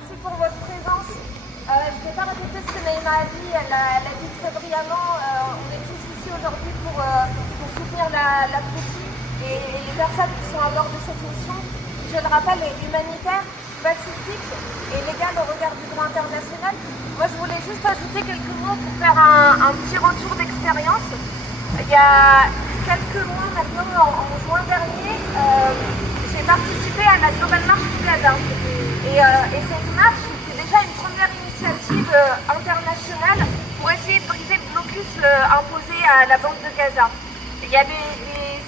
merci pour votre présence. Je ne vais pas répéter ce que Naïma a dit, elle a dit très brillamment. On est tous ici aujourd'hui pour soutenir la Fletchie et les personnes qui sont à bord de cette mission. Je le rappelle, est humanitaire, pacifique et légale au regard du droit international. Moi, je voulais juste ajouter quelques mots pour faire un petit retour d'expérience. Il y a quelques mois maintenant, en juin dernier, j'ai participé à la Global March du Gaza. Et cette marche, c'est déjà une première initiative internationale pour essayer de briser le blocus imposé à la bande de Gaza. Il y a des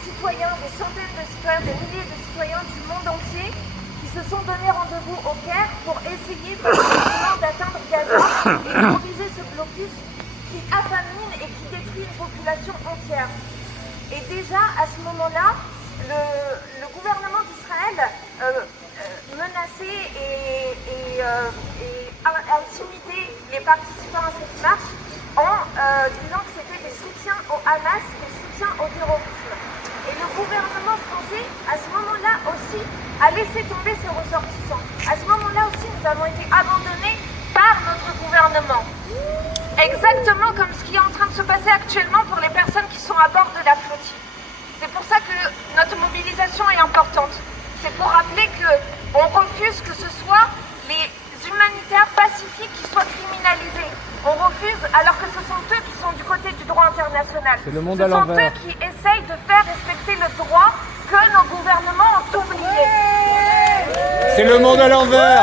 citoyens, des centaines de citoyens, des milliers de citoyens du monde entier qui se sont donné rendez-vous au Caire pour essayer d'atteindre Gaza et de briser ce blocus qui affamine et qui détruit une population entière. Et déjà, à ce moment-là, le gouvernement d'Israël menaçait et intimidait les participants à cette marche en disant que c'était des soutiens au Hamas, des soutiens au terrorisme. Et le gouvernement français, à ce moment-là aussi, a laissé tomber ses ressortissants. À ce moment-là aussi, nous avons été abandonnés par notre gouvernement. Exactement comme ce qui est en train de se passer actuellement pour les personnes qui sont à bord de la flottille. C'est pour ça que notre mobilisation est importante. C'est pour rappeler qu'on refuse que ce soit les humanitaires pacifiques qui soient criminalisés. On refuse alors que ce sont eux qui sont du côté du droit international. C'est le monde ce à sont l'envers. eux qui essayent de faire respecter le droit que nos gouvernements ont oublié. C'est le monde à l'envers.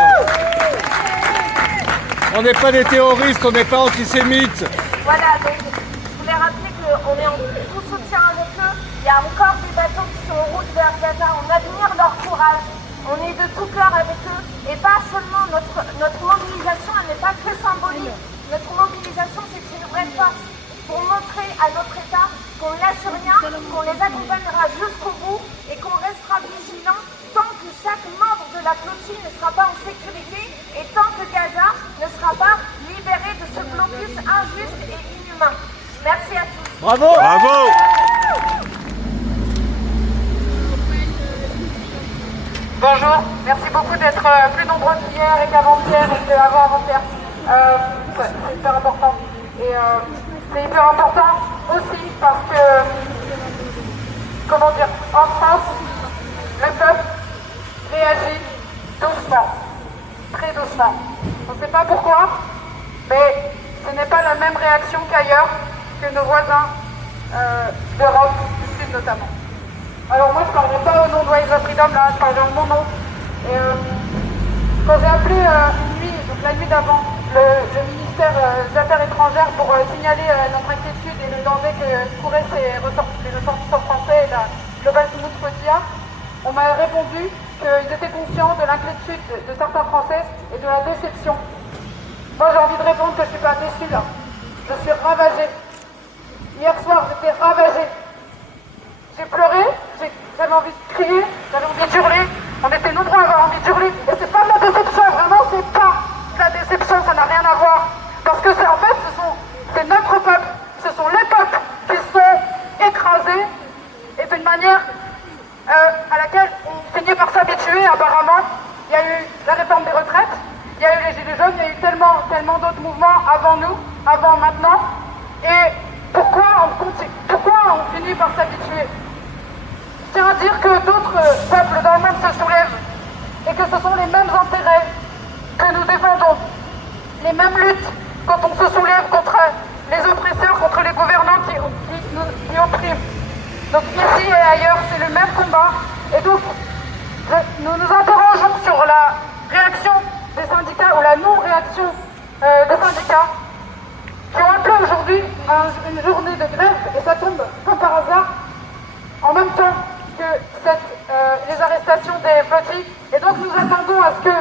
On n'est pas des terroristes, on n'est pas antisémites. Voilà, donc je voulais rappeler qu'on est en tout soutien avec eux. Il y a encore des bateaux qui sont en route vers Gaza. On admire leur courage. On est de tout cœur avec eux. Et pas seulement notre mobilisation, elle n'est pas que symbolique. Notre mobilisation, c'est une vraie force pour montrer à notre État qu'on ne laisse rien, qu'on les accompagnera jusqu'au bout et qu'on restera vigilant tant que chaque membre de la flottille ne sera pas en sécurité et tant que Gaza ne sera pas libéré de ce blocus injuste et inhumain. Merci à tous. Bravo. Bravo. Bonjour, merci beaucoup d'être plus nombreux qu'hier et qu'avant-hier et qu'avant-avant-hier. C'est hyper important. Et c'est hyper important aussi parce que, comment dire, en France, le peuple réagit doucement, très doucement. On ne sait pas pourquoi, mais ce n'est pas la même réaction qu'ailleurs, que nos voisins d'Europe, du Sud notamment. Alors moi je ne parlerai pas au nom de Wise of Freedom, là je parlerai en mon nom. Et quand j'ai appelé une nuit, donc la nuit d'avant, le ministère des Affaires étrangères pour signaler notre inquiétude et le danger que couraient les ressortissants français et la Global Smooth Quotidien, on m'a répondu qu'ils étaient conscients de l'inquiétude de certains Français et de la déception. Moi j'ai envie de répondre que je ne suis pas déçue là. Je suis ravagée. Hier soir j'étais ravagée. J'ai pleuré, j'avais envie de crier, j'avais envie de hurler. On était nombreux à avoir envie de hurler. Et c'est pas de la déception, vraiment, c'est pas de la déception, ça n'a rien à voir. Parce que en fait, c'est notre peuple, ce sont les peuples qui sont écrasés et d'une manière à laquelle on finit par s'habituer apparemment. Il y a eu la réforme des retraites, il y a eu les Gilets jaunes, il y a eu tellement d'autres mouvements avant nous, avant maintenant. Et pourquoi on finit par s'habituer? Je tiens à dire que d'autres peuples dans le monde se soulèvent et que ce sont les mêmes intérêts que nous défendons, les mêmes luttes quand on se soulève contre les oppresseurs, contre les gouvernants qui oppriment. Donc ici et ailleurs, c'est le même combat. Et donc, nous nous interrogeons sur la réaction des syndicats ou la non-réaction des syndicats qui ont appelé aujourd'hui une journée de grève, et ça tombe comme par hasard en même temps que les arrestations des flottilles. Et donc nous attendons à ce que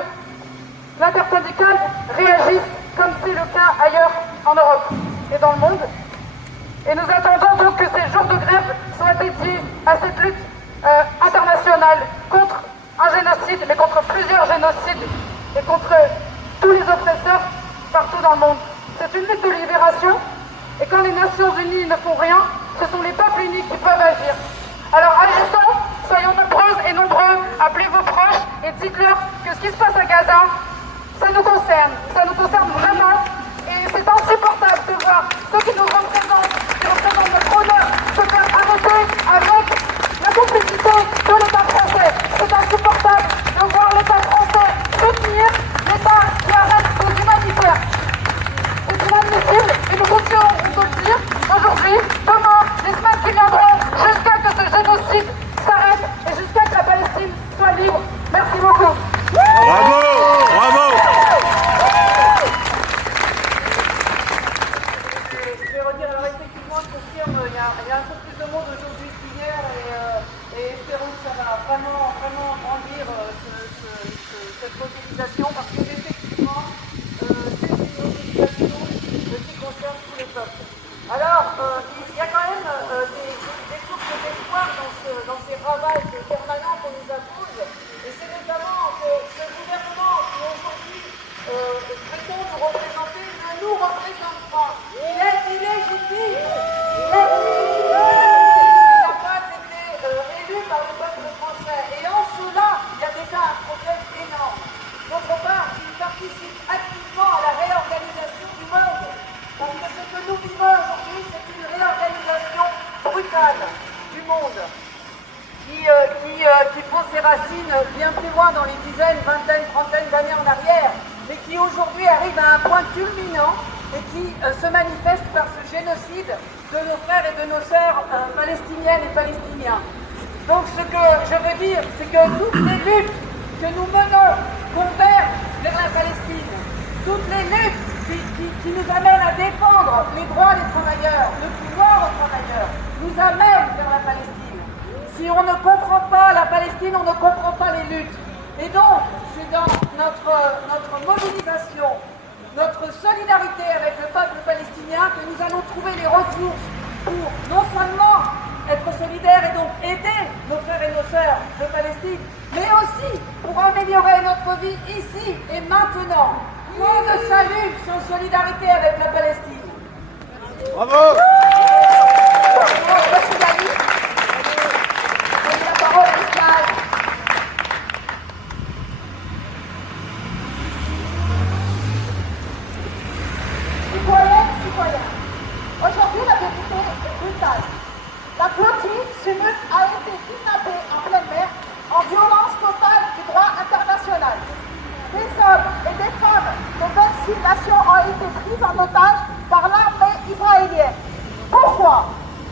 l'intersyndicale réagisse comme c'est le cas ailleurs en Europe et dans le monde. Et nous attendons donc que ces jours de grève soient dédiés à cette lutte internationale contre un génocide, mais contre plusieurs génocides et contre tous les oppresseurs partout dans le monde. C'est une lutte de libération, et quand les Nations Unies ne font rien, ce sont les peuples unis qui peuvent agir. Alors agissons, soyons nombreuses et nombreux, appelez vos proches et dites-leur que ce qui se passe à Gaza, ça nous concerne vraiment. Et c'est insupportable de voir ceux qui nous représentent, notre honneur, se faire arrêter avec la complicité de l'État français. C'est insupportable de voir l'État français soutenir l'État qui arrête nos humanitaires. C'est inadmissible et nous continuerons de le dire aujourd'hui, demain, les semaines qui viendront, jusqu'à ce que ce génocide s'arrête et jusqu'à que la Palestine soit libre. Merci beaucoup. Bravo, bravo. Je vais redire, alors effectivement, je confirme, il y a un peu plus de monde aujourd'hui qu'hier et espérons que ça va vraiment grandir cette mobilisation parce qu'effectivement, c'est une mobilisation qui concerne tous les peuples. Alors, il y a quand même des sources d'espoir dans ces ravages permanents qu'on nous impose et c'est notamment que ce gouvernement qui aujourd'hui prétend nous représenter ne nous représente pas. Il est illégitime. Il n'a pas été élu par le peuple français. Et en cela, il y a déjà un problème énorme. D'autre part, il participe activement à la réorganisation du monde. Parce que ce que nous vivons aujourd'hui, c'est une réorganisation brutale du monde. Qui pose ses racines bien plus loin dans les dizaines, vingtaines, trentaines d'années en arrière, mais qui aujourd'hui arrive à un point culminant et qui se manifeste par ce génocide de nos frères et de nos sœurs palestiniennes et palestiniens. Donc ce que je veux dire, c'est que toutes les luttes que nous menons convergent vers la Palestine. Toutes les luttes qui nous amènent à défendre les droits des travailleurs, le pouvoir aux travailleurs, nous amènent vers la Palestine. Si on ne comprend pas la Palestine, on ne comprend pas les luttes. Et donc, c'est dans notre mobilisation, notre solidarité avec le peuple palestinien que nous allons trouver les ressources pour non seulement être solidaires et donc aider nos frères et nos sœurs de Palestine, mais aussi pour améliorer notre vie ici et maintenant. Pas de salut sans solidarité avec la Palestine. Bravo. Aujourd'hui, la vérité est brutale. La flottille Sumut a été kidnappée en pleine mer en violence totale du droit international. Des hommes et des femmes de 26 nations ont été pris en otage par l'armée israélienne. Pourquoi?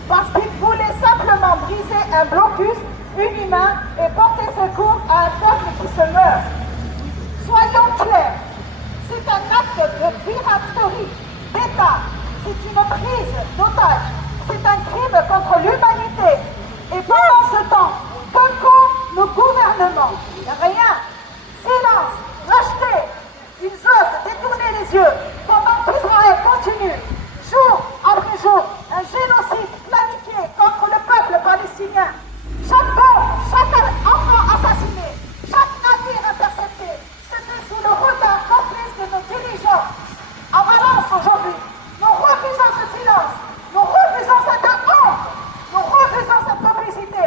Parce qu'ils voulaient simplement briser un blocus inhumain et porter secours à un peuple qui se meurt. Soyons clairs, c'est un acte de piraterie d'État. C'est une prise d'otage. C'est un crime contre l'humanité. Et pendant ce temps, que font nos gouvernements? Rien. Silence, lâcheté. Ils osent détourner les yeux pendant qu'Israël continue, jour après jour, un génocide planifié contre le peuple palestinien. Chaque bombe, chaque enfant assassiné, chaque navire intercepté, se fait sous le regard complice de nos dirigeants. En Valence aujourd'hui, nous refusons ce silence, nous refusons cette honte, nous refusons cette complicité.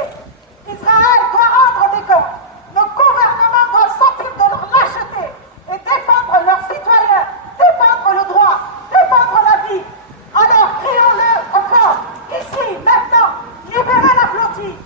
Israël doit rendre des comptes. Nos gouvernements doivent sortir de leur lâcheté et défendre leurs citoyens, défendre le droit, défendre la vie. Alors crions-le encore, ici, maintenant, libérez la flottille,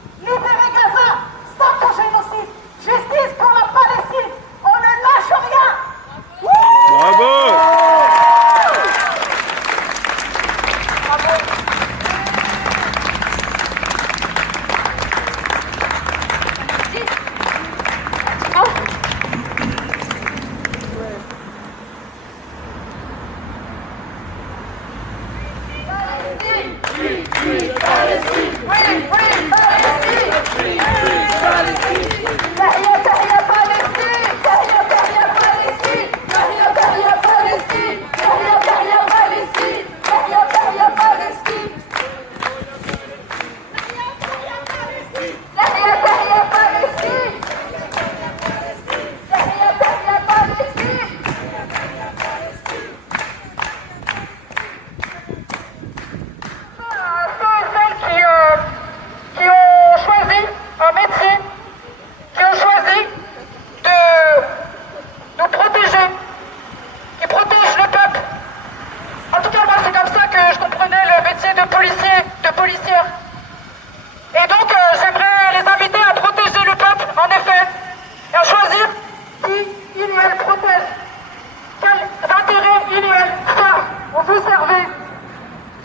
vous servez.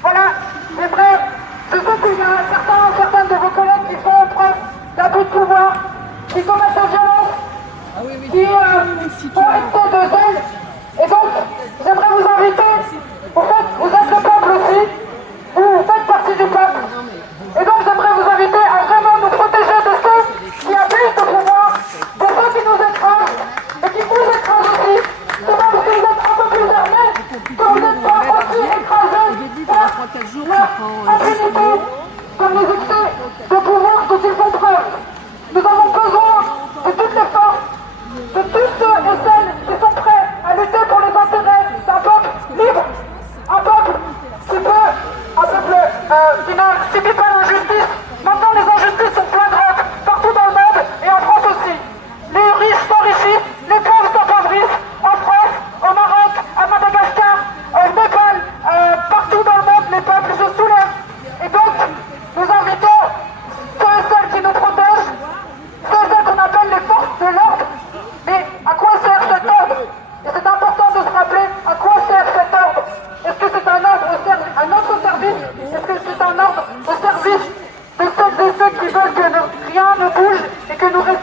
Voilà, j'aimerais, je sais qu'il y a certains de vos collègues qui font preuve d'abus de pouvoir, qui commettent la violence, qui font excès de zèle. Et donc, j'aimerais vous inviter, vous êtes le peuple aussi, vous faites partie du peuple. Et donc, j'aimerais vous inviter à vraiment nous protéger de ceux qui abusent de pouvoir, de ceux qui nous écrasent, et qui vous écrasent aussi. C'est pas parce que vous êtes un peu plus armés que vous n'êtes pas aussi écrasés par l'impunité, par les excès de pouvoir dont ils font preuve. Nous avons besoin de toutes les forces, de tous ceux et celles qui sont prêts à lutter pour les intérêts d'un peuple libre, un peuple qui ne subit pas l'injustice. Maintenant, les injustices sont flagrantes partout dans le monde et en France aussi. Les riches s'enrichissent, les pauvres s'appauvrissent. En France, au Maroc, à Madagascar, au Népal, partout dans le monde, les peuples se soulèvent. Et donc, nous invitons ceux et celles qui nous protègent, ceux et celles qu'on appelle les forces de l'ordre. Mais à quoi sert cet ordre? Et c'est important de se rappeler à quoi sert cet ordre. Est-ce que c'est un ordre à notre service? Est-ce que c'est un ordre au service de celles et ceux qui veulent que rien ne bouge et que nous restions